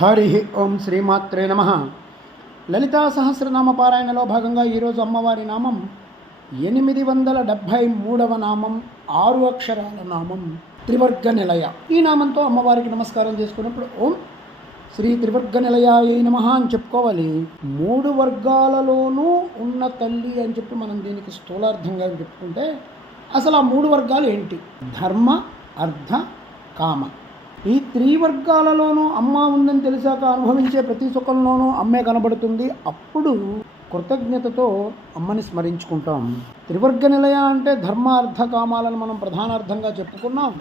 హరి ఓం శ్రీమాత్రే నమ. లలితా సహస్రనామ పారాయణలో భాగంగా ఈరోజు అమ్మవారి నామం 873వ నామం, 6 అక్షరాల నామం త్రివర్గ నిలయ. ఈ నామంతో అమ్మవారికి నమస్కారం చేసుకున్నప్పుడు ఓం శ్రీ త్రివర్గ నిలయాయ నమః అని చెప్పుకోవాలి. 3 వర్గాలలోనూ ఉన్న తల్లి అని చెప్పి మనం దీనికి స్థూలార్థంగా చెప్పుకుంటే అసలు ఆ 3 వర్గాలు ఏంటి? ధర్మ, అర్థ, కామ. ఈ త్రివర్గాలలోనూ అమ్మ ఉందని తెలిసాక అనుభవించే ప్రతి సుఖంలోనూ అమ్మే కనబడుతుంది. అప్పుడు కృతజ్ఞతతో అమ్మని స్మరించుకుంటాం. త్రివర్గ నిలయ అంటే ధర్మ, అర్థ, కామాలను మనం ప్రధానార్థంగా చెప్పుకున్నాం.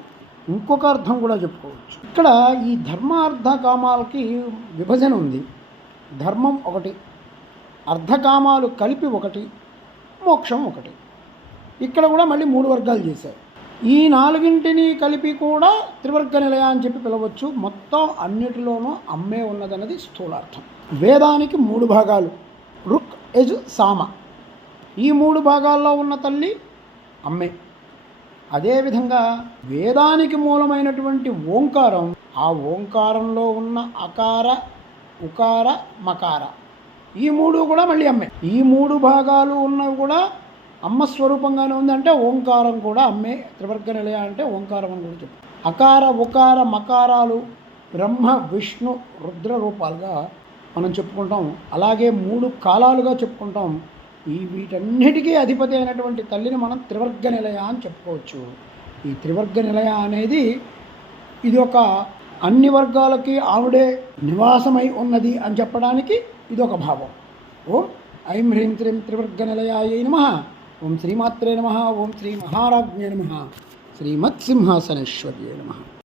ఇంకొక అర్థం కూడా చెప్పుకోవచ్చు. ఇక్కడ ఈ ధర్మ, అర్థ, కామాలకి విభజన ఉంది. ధర్మం ఒకటి, అర్ధకామాలు కలిపి ఒకటి, మోక్షం ఒకటి. ఇక్కడ కూడా మళ్ళీ 3 వర్గాలు చేశారు. ఈ 4ంటిని కలిపి కూడా త్రివర్గ నిలయ అని చెప్పి పిలవచ్చు. మొత్తం అన్నిటిలోనూ అమ్మే ఉన్నదన్నది స్థూలార్థం. వేదానికి 3 భాగాలు, రుక్, యజు, సామ. ఈ 3 భాగాల్లో ఉన్న తల్లి అమ్మే. అదేవిధంగా వేదానికి మూలమైనటువంటి ఓంకారం, ఆ ఓంకారంలో ఉన్న అకార, ఉకార, మకార, ఈ 3 కూడా మళ్ళీ అమ్మే. ఈ 3 భాగాలు ఉన్నవి కూడా అమ్మ స్వరూపంగానే ఉంది. అంటే ఓంకారం కూడా అమ్మే. త్రివర్గ నిలయ అంటే ఓంకారం అని కూడా చెప్పు. అకార, ఉకార, మకారాలు బ్రహ్మ, విష్ణు, రుద్ర రూపాలుగా మనం చెప్పుకుంటాం. అలాగే 3 కాలాలుగా చెప్పుకుంటాం. వీటన్నిటికీ అధిపతి అయినటువంటి తల్లిని మనం త్రివర్గ నిలయ అని చెప్పుకోవచ్చు. ఈ త్రివర్గ నిలయ అనేది ఇది ఒక అన్ని వర్గాలకి ఆవిడే నివాసమై ఉన్నది అని చెప్పడానికి ఇది ఒక భావం. ఓం ఐం హ్రీం త్రీం త్రివర్గ నిలయాయ నమః. ఓం శ్రీమాత్రే నమః. ఓం శ్రీ మహారాజ్ఞే నమః. శ్రీమత్సింహాసనేశ్వర్యే నమః.